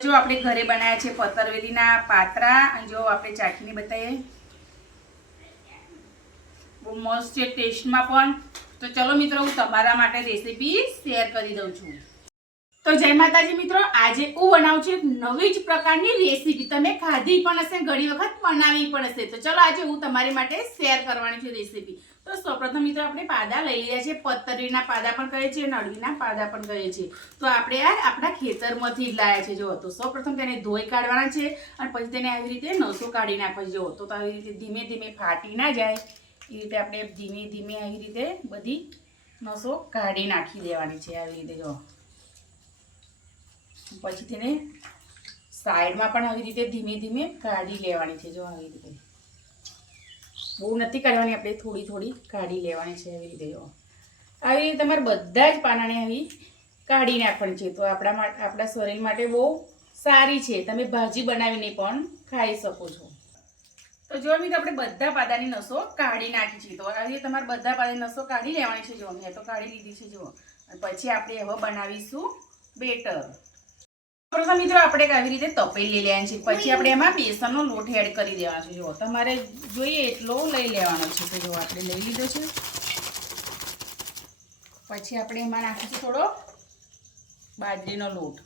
जो આપણે ઘરે બનાવ્યા છે પતરવેલીના પાત્રા અને જો આપણે ચાખીને બતાવીએ બહુ મસ્ત છે ટેસ્ટમાં પણ। તો ચલો મિત્રો હું તમારા માટે રેસીપી શેર કરી દઉં છું। તો જય માતાજી મિત્રો, આજે હું બનાવું છું એક નવી જ પ્રકારની રેસીપી। તમે ખાધી પણ હશે, ઘણી વખત બનાવી પણ હશે। તો ચલો આજે હું તમારી માટે શેર કરવાની છું રેસીપી। તો સૌપ્રથમ મિત્રો આપણે પાદા લઈ રહ્યા છે, પતરીના પાદા પણ કહે છે, નળીના પાદા પણ કહે છે। તો આપણે આ આપણા ખેતરમાંથી જ લાયા છે। જો તો સૌપ્રથમ તેને ધોઈ કાઢવાના છે અને પછી તેને આવી રીતે નસો કાઢી નાખવા। જો તો આવી રીતે ધીમે ધીમે ફાટી ના જાય એ રીતે આપણે ધીમે ધીમે આવી રીતે બધી નસો કાઢી નાખી દેવાની છે। આવી રીતે જો પછી તેને સાઈડમાં પણ આવી રીતે ધીમે ધીમે કાઢી લેવાની છે। જો આવી રીતે બહુ નથી કાઢવાની, આપણે થોડી થોડી કાઢી લેવાની છે। આવી રીતે જો આવી રીતે તમારે બધા જ પાનાને આવી કાઢી નાખવાની છે। તો આપણા શરીર માટે બહુ સારી છે, તમે ભાજી બનાવીને પણ ખાઈ શકો છો। તો જો મિત્રો આપણે બધા પાદાની નસો કાઢી નાખી છે। તો આવી રીતે તમારે બધા પાદાની નસો કાઢી લેવાની છે। જો મેં તો કાઢી લીધી છે। જો પછી આપણે હવે બનાવીશું બેટર। પ્રથમ મિત્રો આપણે આવી રીતે તપેલી લઈ લેવાની છે, પછી આપણે એમાં બેસનનો લોટ એડ કરી દેવાનો છે। જો તમારે જોઈએ એટલો લઈ લેવાનો છે। તો જો આપણે લઈ લીધો છે, પછી આપણે એમાં નાખીશું થોડો બાજરીનો લોટ।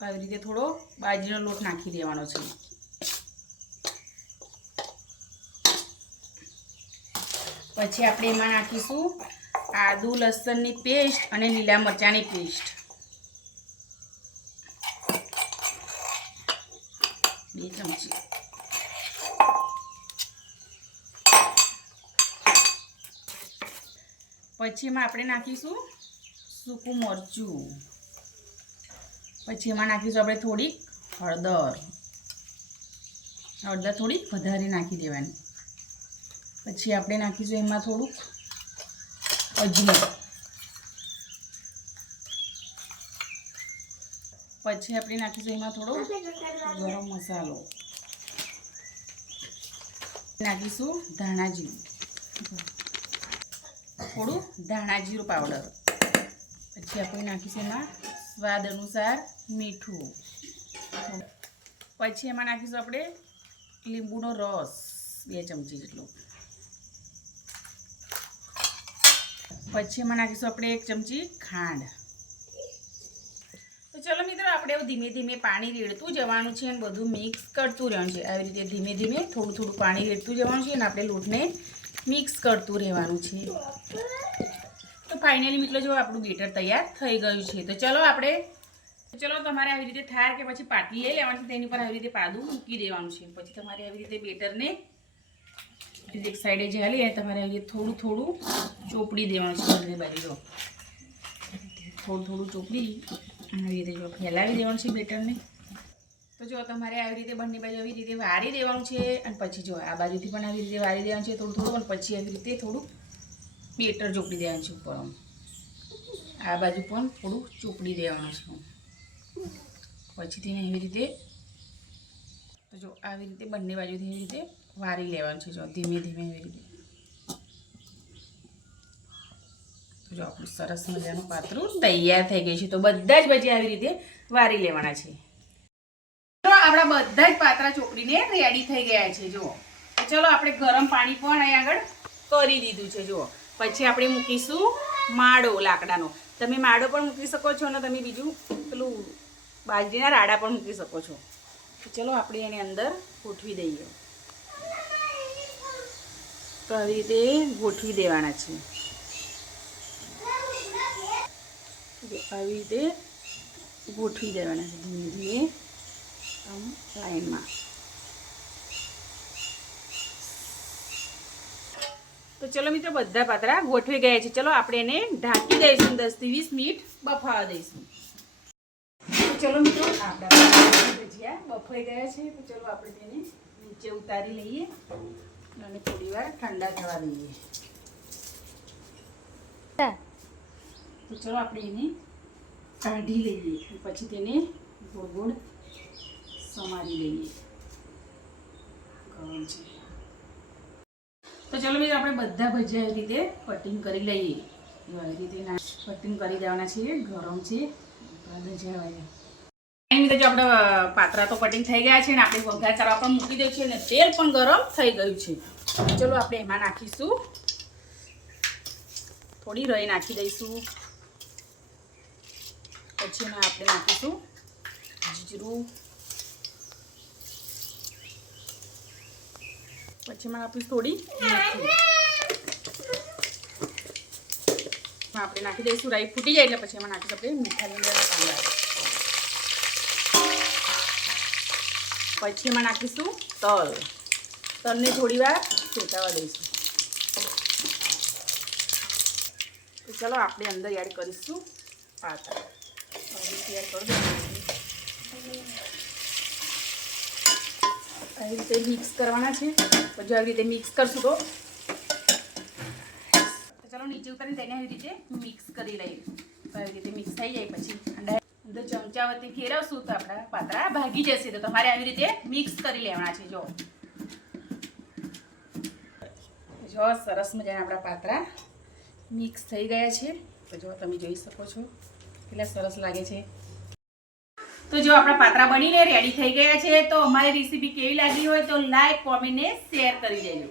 આવી રીતે થોડો બાજરીનો લોટ નાખી દેવાનો છે। પછી આપણે એમાં નાખીશું આદુ લસણની પેસ્ટ અને લીલા મરચાંની પેસ્ટ 2 ચમચી। પછી એમાં આપણે નાખીશું સૂકું મરચું, પછી એમાં નાખીશું આપણે થોડીક હળદર થોડીક વધારે નાખી દેવાની। પછી આપણે નાખીશું એમાં થોડુંક અજમો, પછી આપણે નાખીશું એમાં થોડો ગરમ મસાલો, નાખીશું ધાણા જીરું, થોડું ધાણા જીરું પાવડર, પછી આપણે નાખીશું એમાં સ્વાદ અનુસાર મીઠું, પછી એમાં નાખીશું આપણે લીંબુનો રસ 2 ચમચી જેટલો, પછી એમાં નાખીશું આપણે 1 ચમચી ખાંડ। તો ચલો મિત્રો આપણે ધીમે ધીમે પાણી રેડતું જવાનું છે અને બધું મિક્સ કરતું રહેવાનું છે। આવી રીતે ધીમે ધીમે થોડું થોડું પાણી રેડતું જવાનું છે અને આપણે લોટને મિક્સ કરતું રહેવાનું છે। તો ફાઇનલી મિત્રો જો આપણું બેટર તૈયાર થઈ ગયું છે। તો ચલો તમારે આવી રીતે થાય કે પછી પાટલી લઈ લેવાની છે, તેની પર આવી રીતે પાદું મૂકી દેવાનું છે। પછી તમારે આવી રીતે બેટરને એક સાઈડે ઝાલી અને તમારે આવી રીતે થોડું થોડું ચોપડી દેવાનું છે। બંને બાજુ જો થોડું થોડું ચોપડી આવી રીતે જો ફેલાવી દેવાનું છે બેટરને। તો જો તમારે આવી રીતે બંને બાજુ આવી રીતે વારી દેવાનું છે અને પછી જો આ બાજુથી પણ આવી રીતે વારી દેવાનું છે થોડું થોડું, અને પછી આવી રીતે થોડું બેટર ચોપડી દેવાનું છે ઉપર, આ બાજુ પણ થોડું ચોપડી દેવાનું છે। પછી તેને એવી રીતે તો જો આવી રીતે બંને બાજુથી એવી રીતે વારી લેવાનું છે। જો ધીમે ધીમે એવી રીતે તો જો આપણું સરસ મજાનું પાતળું તૈયાર થઈ ગયું છે। તો બધા જ ભજીયા આવી રીતે વારી લેવાના છે। તો આપણા બધા જ પાતરા ચોપડીને રેડી થઈ ગયા છે। જુઓ તો ચલો આપણે ગરમ પાણી પણ અહીં આગળ કરી દીધું છે। જુઓ પછી આપણે મૂકીશું માડો લાકડાનો, તમે માડો પણ મૂકી શકો છો અને તમે બીજું પેલું બાજરીના રાડા પણ મૂકી શકો છો। તો ચલો આપણે એની અંદર ગોઠવી દઈએ। તો આવી રીતે ગોઠવી દેવાના છે। આવી રીતે ગોઠવી દેવાના છે ધીમે ધીમે આમ લાઈનમાં। તો ચલો મિત્રો બધા પાતરા ગોઠવી ગયા છે। ચલો આપણે એને ઢાંકી દઈશું, 10 થી 20 મિનિટ બફાવા દઈશું। તો ચલો મિત્રો આપણા ભજીયા બફાઈ ગયા છે। તો ચલો આપણે તેને નીચે ઉતારી લઈએ અને થોડી વાર ઠંડા થવા દઈએ। તો ચલો આપણે એને કાઢી લઈએ, પછી તેને ગોળ ગોળ સમારી લઈએ। ગરમ છે તો ચલો મિત્રો આપણે બધા ભજીયા આવી રીતે કટિંગ કરી લઈએ। આવી રીતે કટિંગ કરી દેવાના છે। ગરમ છે ભજીયા એની અંદર જો આપણે પાતરા તો કટિંગ થઈ ગયા છે ને આપણે વઘાર કરવા પણ મૂકી દઈએ છીએ અને તેલ પણ ગરમ થઈ ગયું છે. ચલો આપણે એમાં નાખીશું થોડી રાઈ નાખી દઈશું. પછી એમાં આપણે નાખીશું જીરું. પછી એમાં નાખીશું થોડી મેથી. આપણે નાખી દઈશું રાઈ ફૂટી જાય એટલે પછી એમાં નાખીશું આપણે મીઠા લીમડાના પાંદડા. પછી એમાં નાખીશું તલ. તલને થોડી વાર શેકાવા દઈશું. તો ચાલો આપણે અંદર એડ કરીશું પાતરા. એડ કરી દઈશું. આવી રીતે મિક્સ કરવાના છે. પછી આવી રીતે મિક્સ કરશું તો ચાલો નીચે ઉતારીને તેને આવી રીતે મિક્સ કરી લઈએ. આવી રીતે મિક્સ થઈ જાય પછી અંદર ચમચાવતી ફેરવશું તો આપણા પાતરા ભાગી જશે. તો તમારે આવી રીતે મિક્સ કરી લેવાના છે. જો સરસ મજાના આપણા પાતરા મિક્સ થઈ ગયા છે. તો જો તમે જોઈ શકો છો કેટલા સરસ લાગે છે. તો જો આપણા પાતરા બનીને રેડી થઈ ગયા છે. તો અમારી રેસીપી કેવી લાગી હોય તો લાઈક, કોમેન્ટ ને શેર કરી દેજો.